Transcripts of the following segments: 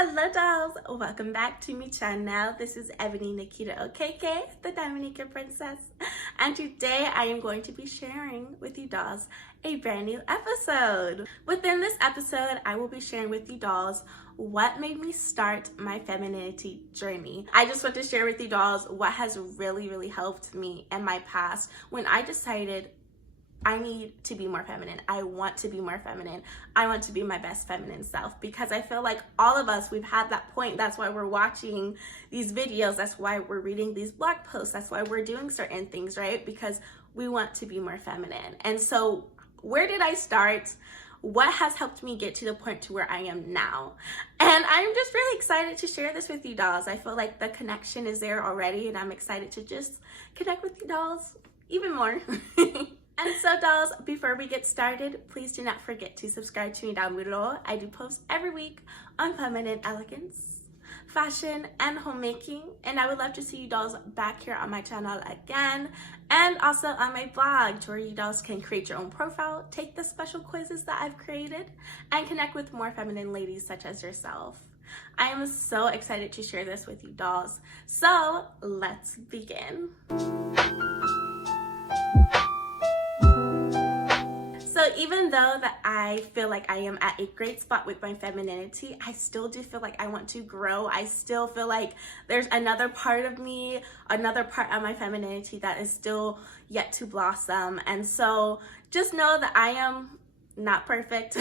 Hello dolls, welcome back to my channel. This is Ebony Nikita Okeke, the Dominican princess, and today I am going to be sharing with you dolls a brand new episode. Within this episode, I will be sharing with you dolls what made me start my femininity journey. I just want to share with you dolls what has really helped me in my past when I decided I need to be more feminine. I want to be more feminine. I want to be my best feminine self, because I feel like all of us, we've had that point. That's why we're watching these videos. That's why we're reading these blog posts. That's why we're doing certain things, right? Because we want to be more feminine. And so where did I start? What has helped me get to the point to where I am now? And I'm just really excited to share this with you dolls. I feel like the connection is there already, and I'm excited to just connect with you dolls even more. And so dolls, before we get started, please do not forget to subscribe to me down below. I do post every week on feminine elegance, fashion, and homemaking. And I would love to see you dolls back here on my channel again. And also on my blog, where you dolls can create your own profile, take the special quizzes that I've created, and connect with more feminine ladies such as yourself. I am so excited to share this with you dolls. So let's begin. So even though that I feel like I am at a great spot with my femininity, I still do feel like I want to grow. I still feel like there's another part of me, another part of my femininity that is still yet to blossom. And so just know that I am not perfect.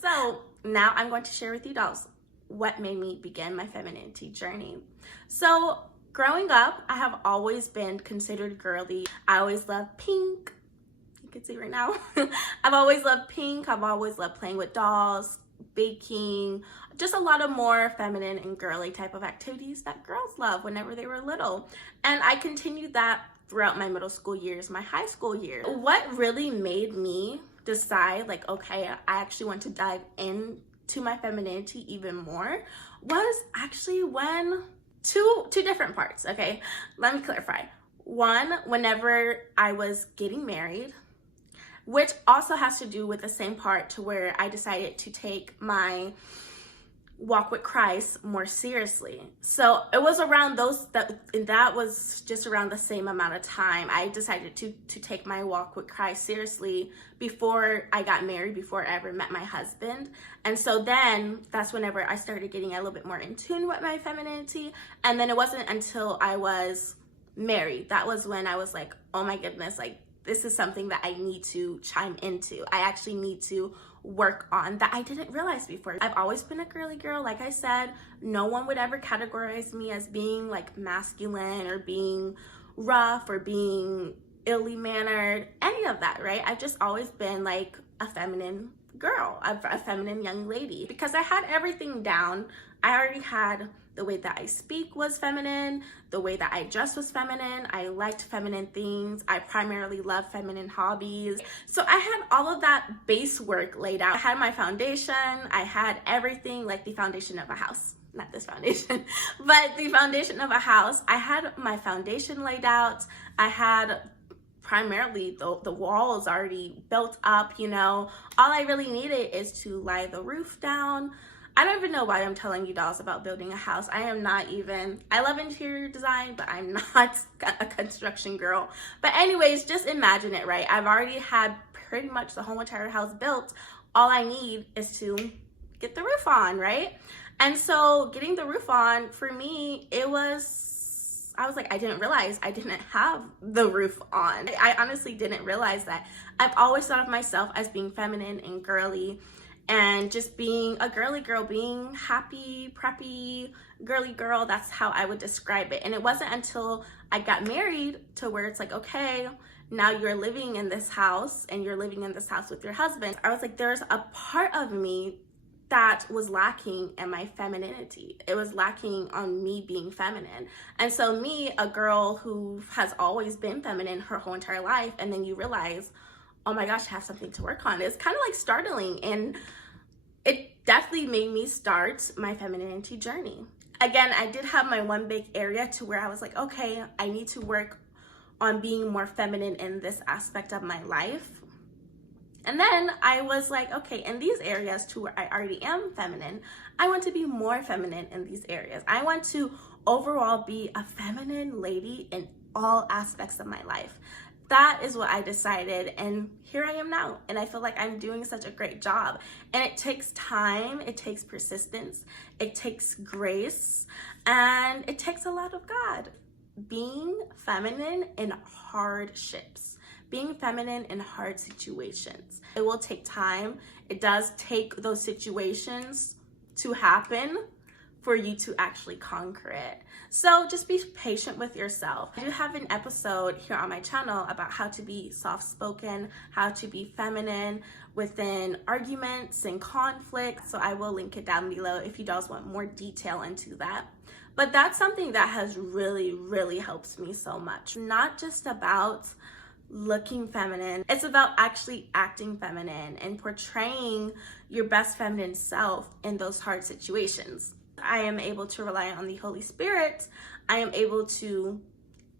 So now I'm going to share with you dolls what made me begin my femininity journey. So growing up, I have always been considered girly. I always loved pink. You can see right now. I've always loved pink. I've always loved playing with dolls, baking, just a lot of more feminine and girly type of activities that girls love whenever they were little. And I continued that throughout my middle school years, my high school years. What really made me decide, like, okay, I actually want to dive into my femininity even more was actually when two different parts, okay? Let me clarify. One, whenever I was getting married, which also has to do with the same part to where I decided to take my walk with Christ more seriously. So it was around that was just around the same amount of time. I decided to take my walk with Christ seriously before I got married, before I ever met my husband. And so then that's whenever I started getting a little bit more in tune with my femininity. And then it wasn't until I was married, that was when I was like, oh my goodness, like, this is something that I need to chime into. I actually need to work on that I didn't realize before. I've always been a girly girl. Like I said, no one would ever categorize me as being like masculine or being rough or being illy mannered, any of that, right? I've just always been like a feminine girl, a feminine young lady, because I had everything down. I already had the way that I speak was feminine, the way that I dress was feminine. I liked feminine things. I primarily love feminine hobbies. So I had all of that base work laid out. I had my foundation. I had everything, like the foundation of a house. Not this foundation, but the foundation of a house. I had my foundation laid out. I had primarily the walls already built up, you know. All I really needed is to lie the roof down. I don't even know why I'm telling you dolls about building a house. I love interior design, but I'm not a construction girl. But anyways, just imagine it, right? I've already had pretty much the whole entire house built. All I need is to get the roof on, right? And so getting the roof on, for me, I was like, I didn't realize I didn't have the roof on. I honestly didn't realize that. I've always thought of myself as being feminine and girly, and just being a girly girl, being happy, preppy, girly girl. That's how I would describe it. And it wasn't until I got married to where it's like, okay, now you're living in this house and you're living in this house with your husband. I was like, there's a part of me that was lacking in my femininity. It was lacking on me being feminine. And so me, a girl who has always been feminine her whole entire life, and then you realize, oh my gosh, I have something to work on. It's kind of like startling, and it definitely made me start my femininity journey. Again, I did have my one big area to where I was like, okay, I need to work on being more feminine in this aspect of my life. And then I was like, okay, in these areas too where I already am feminine, I want to be more feminine in these areas. I want to overall be a feminine lady in all aspects of my life. That is what I decided, and here I am now, and I feel like I'm doing such a great job. And it takes time, it takes persistence, it takes grace, and it takes a lot of God. Being feminine in hardships, being feminine in hard situations. It will take time. It does take those situations to happen for you to actually conquer it. So just be patient with yourself. I do have an episode here on my channel about how to be soft-spoken, how to be feminine within arguments and conflict. So I will link it down below if you guys want more detail into that. But that's something that has really helped me so much. Not just about looking feminine, it's about actually acting feminine and portraying your best feminine self in those hard situations. I am able to rely on the Holy Spirit. I am able to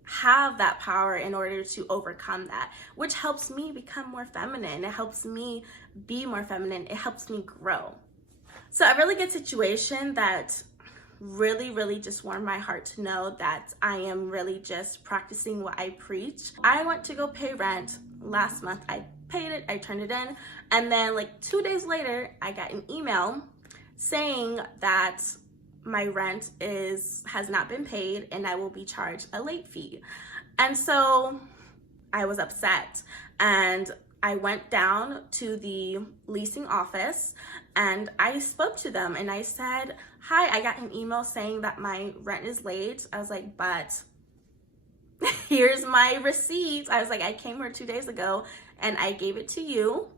have that power in order to overcome that, which helps me become more feminine. It helps me be more feminine. It helps me grow. So a really good situation that really just warmed my heart to know that I am really just practicing what I preach. I went to go pay rent last month. I paid it, I turned it in, and then like 2 days later, I got an email saying that my rent has not been paid and I will be charged a late fee. And so I was upset, and I went down to the leasing office and I spoke to them and I said, hi, I got an email saying that my rent is late. I was like, but here's my receipt. I was like, I came here 2 days ago and I gave it to you.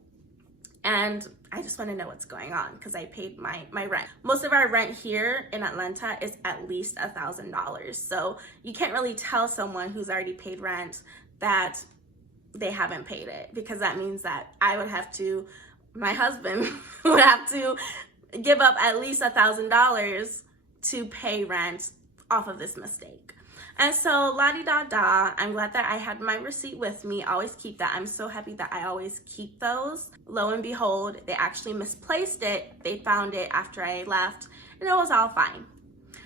And I just want to know what's going on because I paid my rent. Most of our rent here in Atlanta is at least $1,000. So you can't really tell someone who's already paid rent that they haven't paid it, because that means that my husband would have to give up at least $1,000 to pay rent off of this mistake. And so la-di-da-da, I'm glad that I had my receipt with me. I always keep that. I'm so happy that I always keep those. Lo and behold, they actually misplaced it. They found it after I left and it was all fine.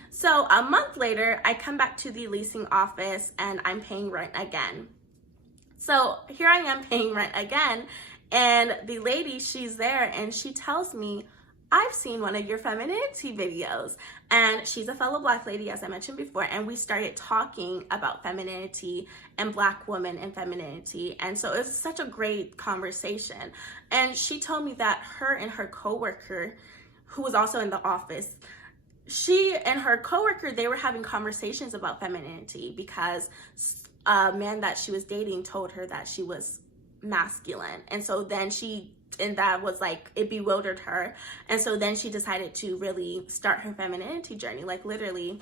So a month later, I come back to the leasing office and I'm paying rent again. So here I am paying rent again, and the lady, she's there and she tells me, I've seen one of your femininity videos. And she's a fellow Black lady, as I mentioned before, and we started talking about femininity and Black women and femininity. And so it was such a great conversation. And she told me that her and her coworker, who was also in the office, she and her coworker, they were having conversations about femininity because a man that she was dating told her that she was masculine. And so then that was like, it bewildered her. And so then she decided to really start her femininity journey, like literally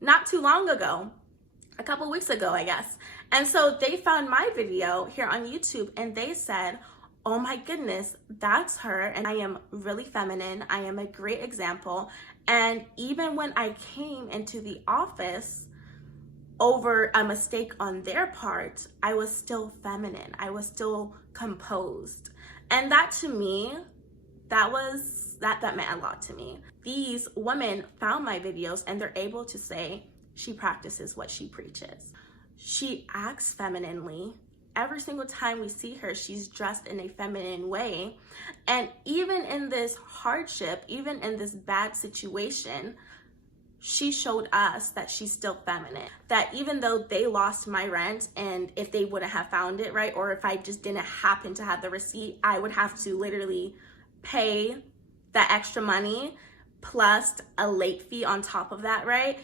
not too long ago, a couple weeks ago, I guess. And so they found my video here on YouTube and they said, oh my goodness, that's her. And I am really feminine. I am a great example. And even when I came into the office over a mistake on their part, I was still feminine. I was still composed. And that to me, that meant a lot to me. These women found my videos and they're able to say, she practices what she preaches. She acts femininely. Every single time we see her, she's dressed in a feminine way. And even in this hardship, even in this bad situation, she showed us that she's still feminine. That even though they lost my rent, and if they wouldn't have found it, right, or if I just didn't happen to have the receipt, I would have to literally pay that extra money plus a late fee on top of that, right?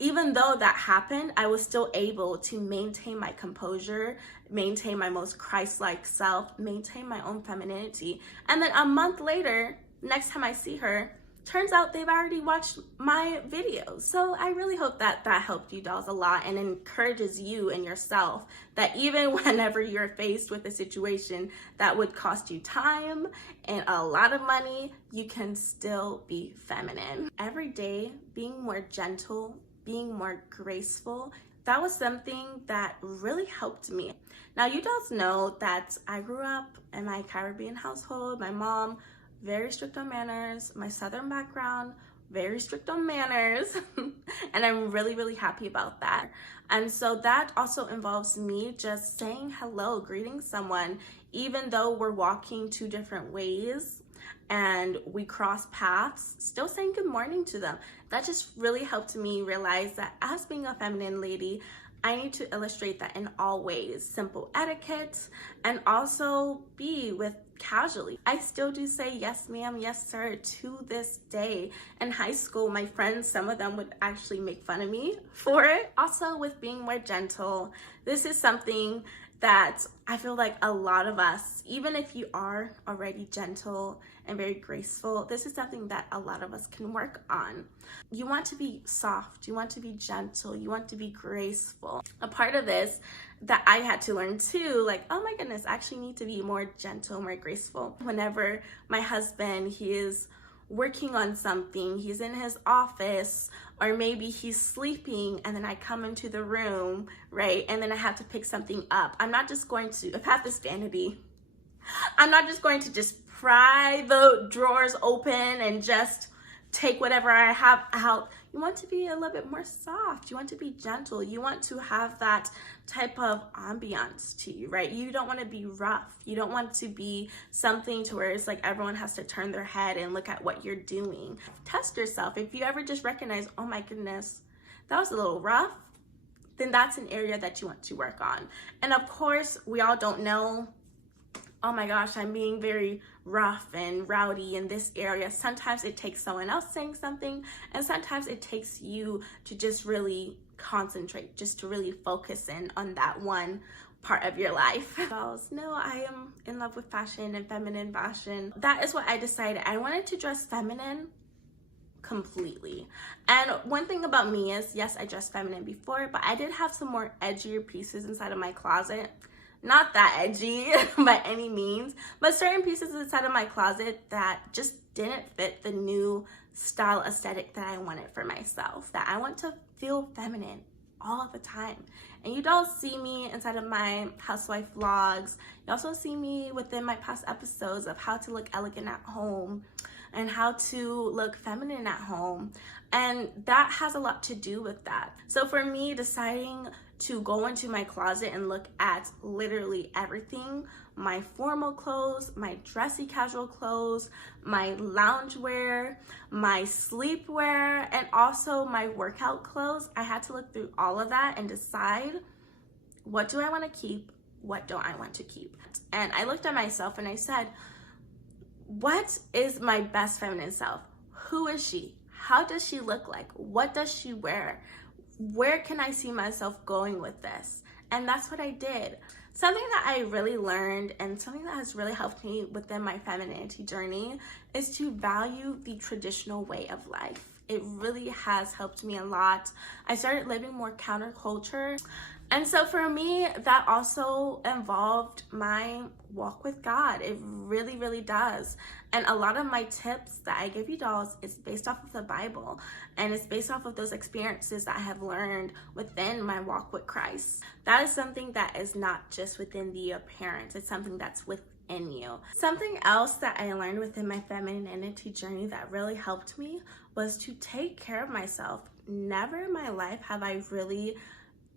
Even though that happened, I was still able to maintain my composure, maintain my most Christ-like self, maintain my own femininity. And then a month later, next time I see her, turns out they've already watched my videos. So I really hope that that helped you dolls a lot and encourages you and yourself that even whenever you're faced with a situation that would cost you time and a lot of money, you can still be feminine. Every day, being more gentle, being more graceful, that was something that really helped me. Now, you guys know that I grew up in my Caribbean household. My mom, very strict on manners. My Southern background, very strict on manners. And I'm really, really happy about that. And so that also involves me just saying hello, greeting someone, even though we're walking two different ways and we cross paths, still saying good morning to them. That just really helped me realize that as being a feminine lady, I need to illustrate that in all ways, simple etiquette, and also be with casually. I still do say yes ma'am, yes sir to this day. In high school, my friends, some of them would actually make fun of me for it. Also with being more gentle, this is something that I feel like a lot of us, even if you are already gentle and very graceful, this is something that a lot of us can work on. You want to be soft, you want to be gentle, you want to be graceful. A part of this that I had to learn too, like, oh my goodness, I actually need to be more gentle, more graceful. Whenever my husband, he is working on something, he's in his office, or maybe he's sleeping and then I come into the room, right? And then I have to pick something up. I'm not just going to, if I have this vanity, I'm not just going to just pry the drawers open and just take whatever I have out. You want to be a little bit more soft. You want to be gentle. You want to have that type of ambiance to you, right? You don't want to be rough. You don't want to be something to where it's like everyone has to turn their head and look at what you're doing. Test yourself. If you ever just recognize, oh my goodness, that was a little rough, then that's an area that you want to work on. And of course, we all don't know, oh my gosh, I'm being very rough and rowdy in this area. Sometimes it takes someone else saying something, and sometimes it takes you to just really concentrate, just to really focus in on that one part of your life. No, I am in love with fashion and feminine fashion. That is what I decided. I wanted to dress feminine completely. And one thing about me is, yes, I dressed feminine before, but I did have some more edgier pieces inside of my closet. Not that edgy by any means, but certain pieces inside of my closet that just didn't fit the new style aesthetic that I wanted for myself. That I want to feel feminine all the time. And you don't see me inside of my housewife vlogs. You also see me within my past episodes of how to look elegant at home and how to look feminine at home. And that has a lot to do with that. So for me, deciding to go into my closet and look at literally everything, my formal clothes, my dressy casual clothes, my loungewear, my sleepwear, and also my workout clothes, I had to look through all of that and decide, what do I want to keep? What don't I want to keep? And I looked at myself and I said, what is my best feminine self? Who is she? How does she look like? What does she wear? Where can I see myself going with this? And that's what I did. Something that I really learned and something that has really helped me within my femininity journey is to value the traditional way of life. It really has helped me a lot. I started living more counterculture. And so for me, that also involved my walk with God. It really, really does. And a lot of my tips that I give you dolls is based off of the Bible. And it's based off of those experiences that I have learned within my walk with Christ. That is something that is not just within the appearance. It's something that's within you. Something else that I learned within my femininity journey that really helped me was to take care of myself. Never in my life have I really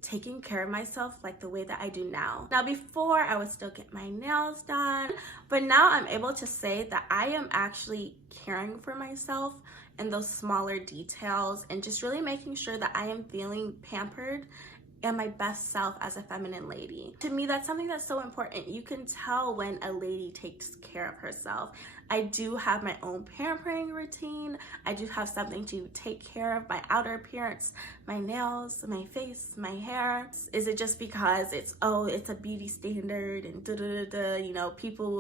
taking care of myself like the way that I do now. Now, before I would still get my nails done, but now I'm able to say that I am actually caring for myself in those smaller details and just really making sure that I am feeling pampered and my best self as a feminine lady. To me, that's something that's so important. You can tell when a lady takes care of herself. I do have my own pampering routine. I do have something to take care of my outer appearance, my nails, my face, my hair. Is it just because it's a beauty standard and you know,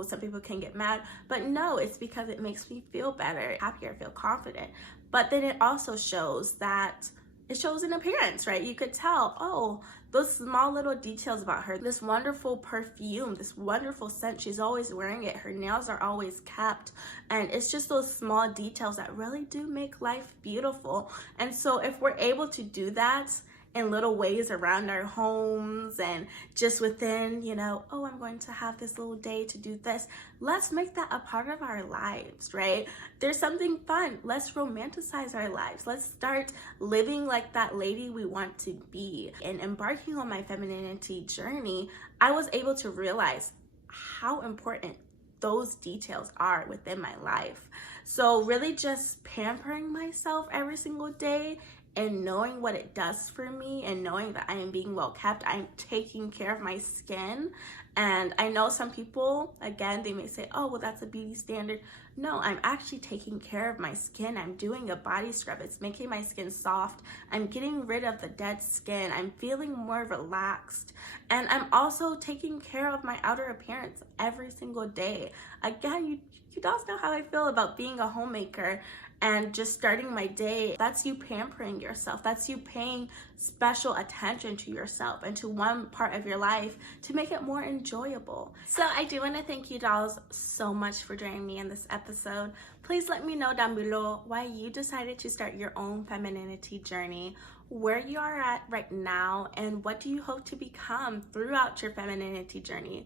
some people can get mad, but no, it's because it makes me feel better, happier, feel confident. But then it also shows that it shows in appearance, right? You could tell, oh, those small little details about her, this wonderful perfume, this wonderful scent, she's always wearing it, her nails are always kept, and it's just those small details that really do make life beautiful. And so if we're able to do that, in little ways around our homes and just within, you know, oh, I'm going to have this little day to do this. Let's make that a part of our lives, right? There's something fun. Let's romanticize our lives. Let's start living like that lady we want to be. And embarking on my femininity journey, I was able to realize how important those details are within my life. So really just pampering myself every single day and knowing what it does for me and knowing that I am being well kept, I'm taking care of my skin. And I know some people, again, they may say, oh, well, that's a beauty standard. No, I'm actually taking care of my skin. I'm doing a body scrub. It's making my skin soft. I'm getting rid of the dead skin. I'm feeling more relaxed. And I'm also taking care of my outer appearance every single day. Again, you dolls know how I feel about being a homemaker and just starting my day. That's you pampering yourself. That's you paying special attention to yourself and to one part of your life to make it more enjoyable. So I do want to thank you dolls so much for joining me in this episode. Please let me know down below why you decided to start your own femininity journey, where you are at right now, and what do you hope to become throughout your femininity journey.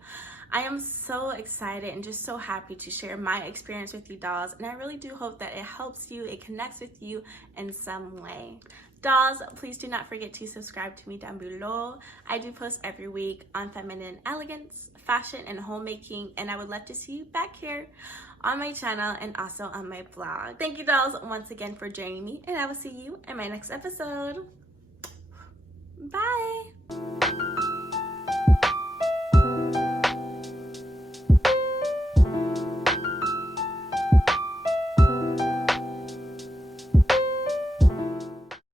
I am so excited and just so happy to share my experience with you dolls, and I really do hope that it helps you, it connects with you in some way. Dolls, please do not forget to subscribe to me down below. I do post every week on feminine elegance, fashion, and homemaking, and I would love to see you back here on my channel and also on my blog. Thank you dolls once again for joining me, and I will see you in my next episode. Bye!